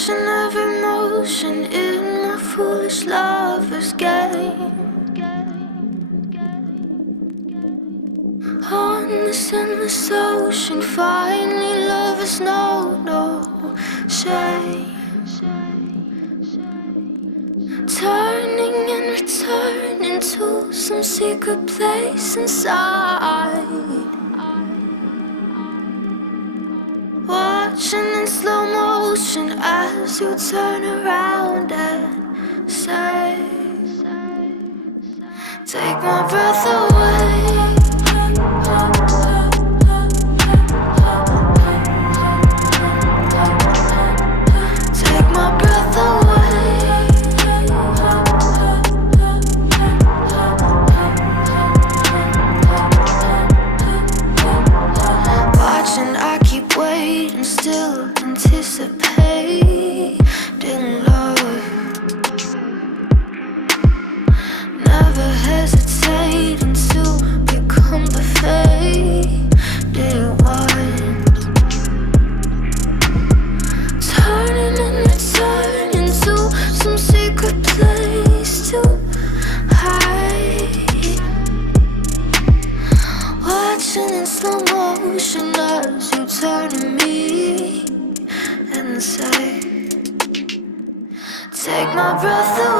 Watching every motion in my foolish lover's game. On this endless ocean, finally lovers know no shame. Turning and returning to some secret place inside. Watching in slow motion as you turn around and say, take my breath away. Take my breath away. Watching, I keep waiting, still anticipating love. Never hesitating to become the faded one. Turning and returning to some secret place to hide. Watching in slow motion as you turn to me and say, take my breath away.